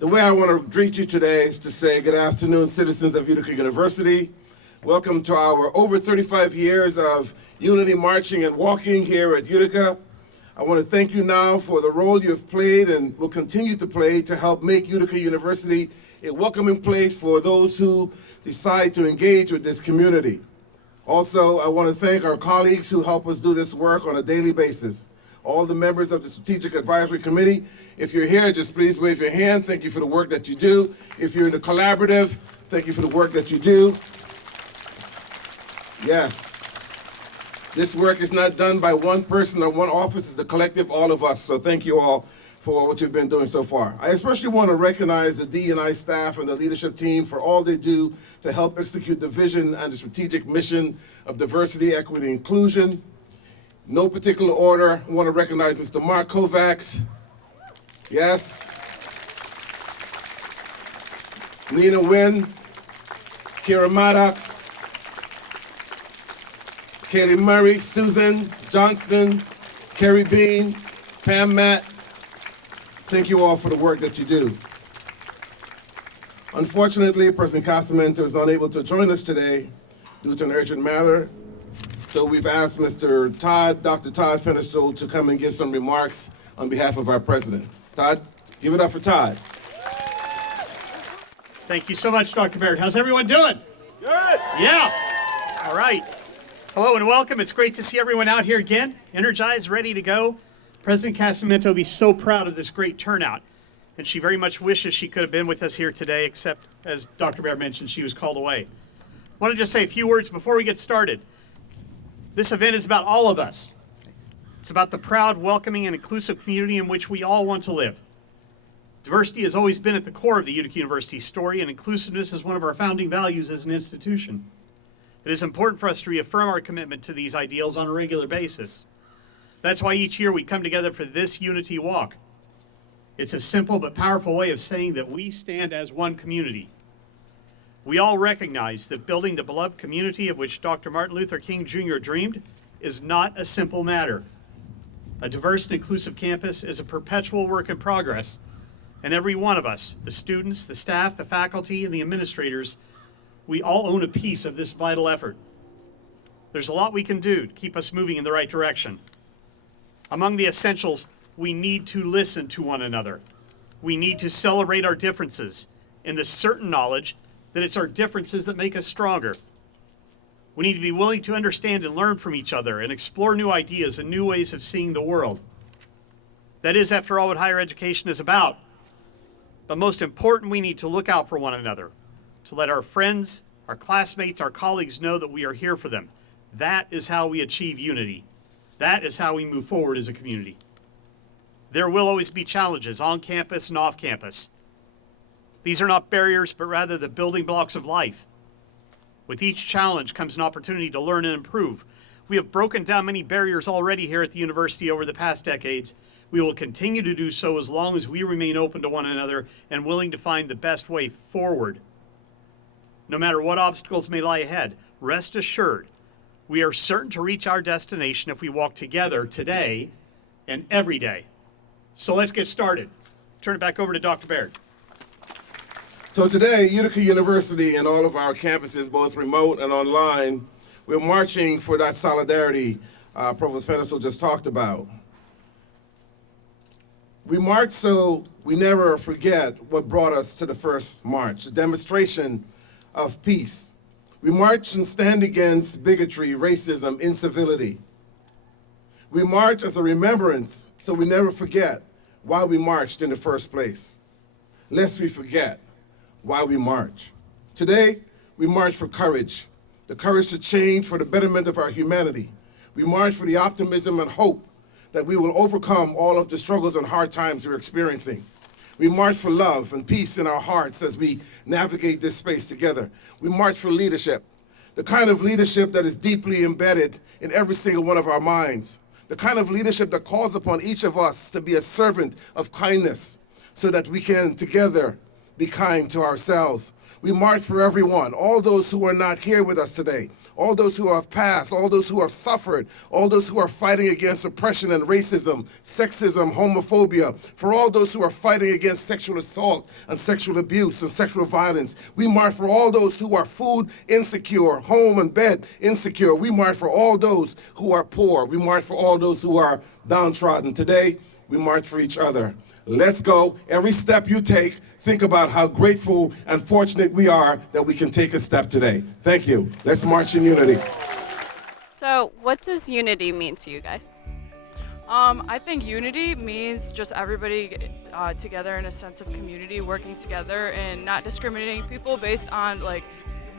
The way I want to greet you today is to say good afternoon, citizens of Utica University. Welcome to our over 35 years of unity marching and walking here at Utica. I want to thank you now for the role you've played and will continue to play to help make Utica University a welcoming place for those who decide to engage with this community. Also, I want to thank our colleagues who help us do this work on a daily basis. All the members of the Strategic Advisory Committee, if you're here, just please wave your hand. Thank you for the work that you do. If you're in the collaborative, thank you for the work that you do. Yes, this work is not done by one person or one office, it's the collective, all of us. So thank you all for what you've been doing so far. I especially want to recognize the D&I staff and the leadership team for all they do to help execute the vision and the strategic mission of diversity, equity, and inclusion. No particular order, I want to recognize Mr. Mark Kovacs. Yes. Nina Wynn, Kira Maddox, Kaylee Murray, Susan Johnston, Kerry Bean, Pam Matt. Thank you all for the work that you do. Unfortunately, President Casamento is unable to join us today due to an urgent matter. So we've asked Dr. Todd Fenestol to come and give some remarks on behalf of our president. Todd, give it up for Todd. Thank you so much, Dr. Baird. How's everyone doing? Good. Yeah. All right. Hello and welcome. It's great to see everyone out here again, energized, ready to go. President Casamento will be so proud of this great turnout, and she very much wishes she could have been with us here today, except, as Dr. Baird mentioned, she was called away. I want to just say a few words before we get started. This event is about all of us. It's about the proud, welcoming, and inclusive community in which we all want to live. Diversity has always been at the core of the Utica University story, and inclusiveness is one of our founding values as an institution. It is important for us to reaffirm our commitment to these ideals on a regular basis. That's why each year we come together for this Unity Walk. It's a simple but powerful way of saying that we stand as one community. We all recognize that building the beloved community of which Dr. Martin Luther King Jr. dreamed is not a simple matter. A diverse and inclusive campus is a perpetual work in progress, and every one of us, the students, the staff, the faculty, and the administrators, we all own a piece of this vital effort. There's a lot we can do to keep us moving in the right direction. Among the essentials, we need to listen to one another. We need to celebrate our differences in the certain knowledge that it's our differences that make us stronger. We need to be willing to understand and learn from each other and explore new ideas and new ways of seeing the world. That is, after all, what higher education is about. But most important, we need to look out for one another, to let our friends, our classmates, our colleagues know that we are here for them. That is how we achieve unity. That is how we move forward as a community. There will always be challenges on campus and off campus. These are not barriers, but rather the building blocks of life. With each challenge comes an opportunity to learn and improve. We have broken down many barriers already here at the university over the past decades. We will continue to do so as long as we remain open to one another and willing to find the best way forward. No matter what obstacles may lie ahead, rest assured, we are certain to reach our destination if we walk together today and every day. So let's get started. Turn it back over to Dr. Baird. So today, Utica University and all of our campuses, both remote and online, we're marching for that solidarity Provost Fenestol just talked about. We march so we never forget what brought us to the first march, a demonstration of peace. We march and stand against bigotry, racism, incivility. We march as a remembrance so we never forget why we marched in the first place, lest we forget why we march. Today, we march for courage, the courage to change for the betterment of our humanity. We march for the optimism and hope that we will overcome all of the struggles and hard times we're experiencing. We march for love and peace in our hearts as we navigate this space together. We march for leadership, the kind of leadership that is deeply embedded in every single one of our minds, the kind of leadership that calls upon each of us to be a servant of kindness so that we can together be kind to ourselves. We march for everyone, all those who are not here with us today, all those who have passed, all those who have suffered, all those who are fighting against oppression and racism, sexism, homophobia, for all those who are fighting against sexual assault and sexual abuse and sexual violence. We march for all those who are food insecure, home and bed insecure. We march for all those who are poor. We march for all those who are downtrodden. Today, we march for each other. Let's go. Every step you take, think about how grateful and fortunate we are that we can take a step today. Thank you. Let's march in unity. So, what does unity mean to you guys? I think unity means just everybody together in a sense of community, working together and not discriminating people based on like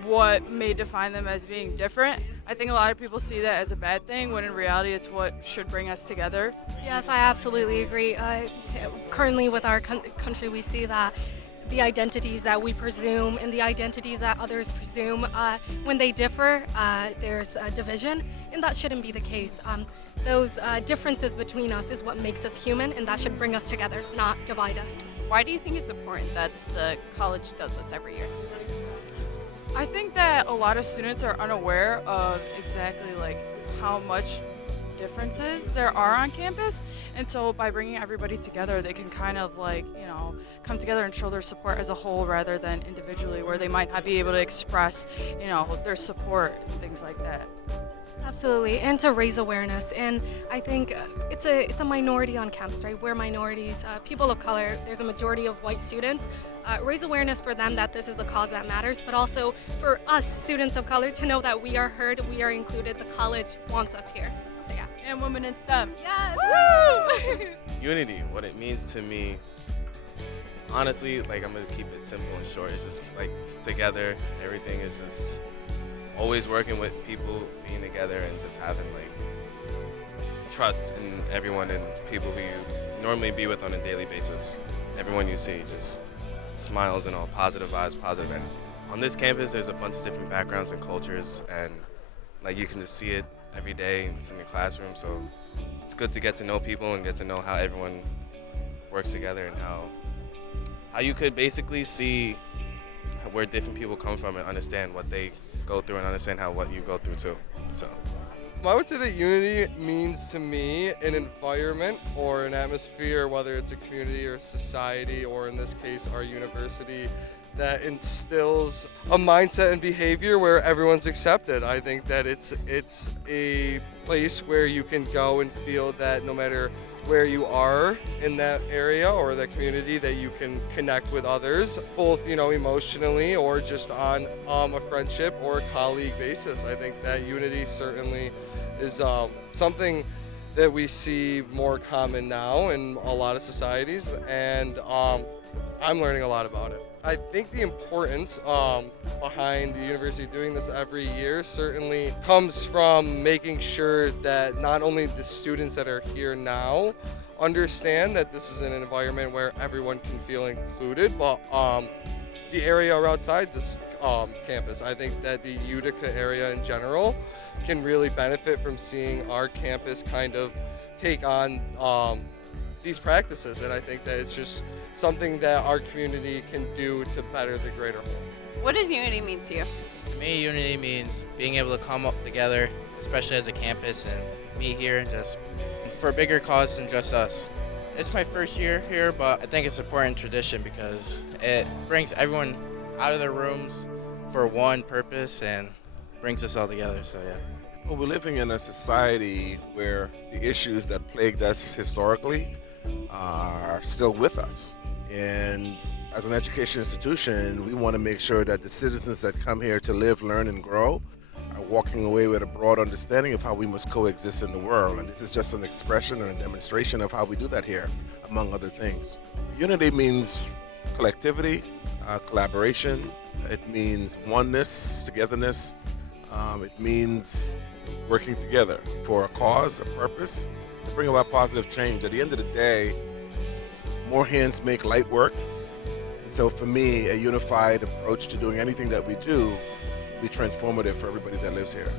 what may define them as being different. I think a lot of people see that as a bad thing when in reality it's what should bring us together. Yes, I absolutely agree. Currently with our country, we see that the identities that we presume and the identities that others presume, when they differ, there's a division, and that shouldn't be the case. Those differences between us is what makes us human, and that should bring us together, not divide us. Why do you think it's important that the college does this every year? I think that a lot of students are unaware of exactly like how much differences there are on campus, and so by bringing everybody together they can kind of like, you know, come together and show their support as a whole rather than individually where they might not be able to express, you know, their support and things like that. Absolutely, and to raise awareness. And I think it's a minority on campus, right? We're minorities, people of color. There's a majority of white students. Raise awareness for them that this is a cause that matters, but also for us, students of color, to know that we are heard, we are included. The college wants us here. So yeah. And women in STEM. Yes. Woo! Unity, what it means to me, honestly, like I'm gonna keep it simple and short. It's just like together, everything is just always working with people, being together, and just having like trust in everyone and people who you normally be with on a daily basis. Everyone you see just smiles and all positive vibes, positive. And on this campus, there's a bunch of different backgrounds and cultures, and like you can just see it every day. It's in your classroom, so it's good to get to know people and get to know how everyone works together and how you could basically see where different people come from and understand what they go through and understand what you go through too. So I would say that unity means to me an environment or an atmosphere, whether it's a community or society, or in this case our university, that instills a mindset and behavior where everyone's accepted. I think that it's a place where you can go and feel that no matter where you are in that area or that community, that you can connect with others, both, you know, emotionally or just on a friendship or a colleague basis. I think that unity certainly is something that we see more common now in a lot of societies, and I'm learning a lot about it. I think the importance behind the university doing this every year certainly comes from making sure that not only the students that are here now understand that this is an environment where everyone can feel included, but the area outside this campus. I think that the Utica area in general can really benefit from seeing our campus kind of take on these practices, and I think that it's just something that our community can do to better the greater whole. What does unity mean to you? To me, unity means being able to come up together, especially as a campus, and meet here and just for a bigger cause than just us. It's my first year here, but I think it's an important tradition because it brings everyone out of their rooms for one purpose and brings us all together, so yeah. Well, we're living in a society where the issues that plagued us historically are still with us. And as an education institution, we want to make sure that the citizens that come here to live, learn, and grow are walking away with a broad understanding of how we must coexist in the world. And this is just an expression or a demonstration of how we do that here, among other things. Unity means collectivity, collaboration. It means oneness, togetherness. It means working together for a cause, a purpose, to bring about positive change. At the end of the day, more hands make light work. And so for me, a unified approach to doing anything that we do will be transformative for everybody that lives here.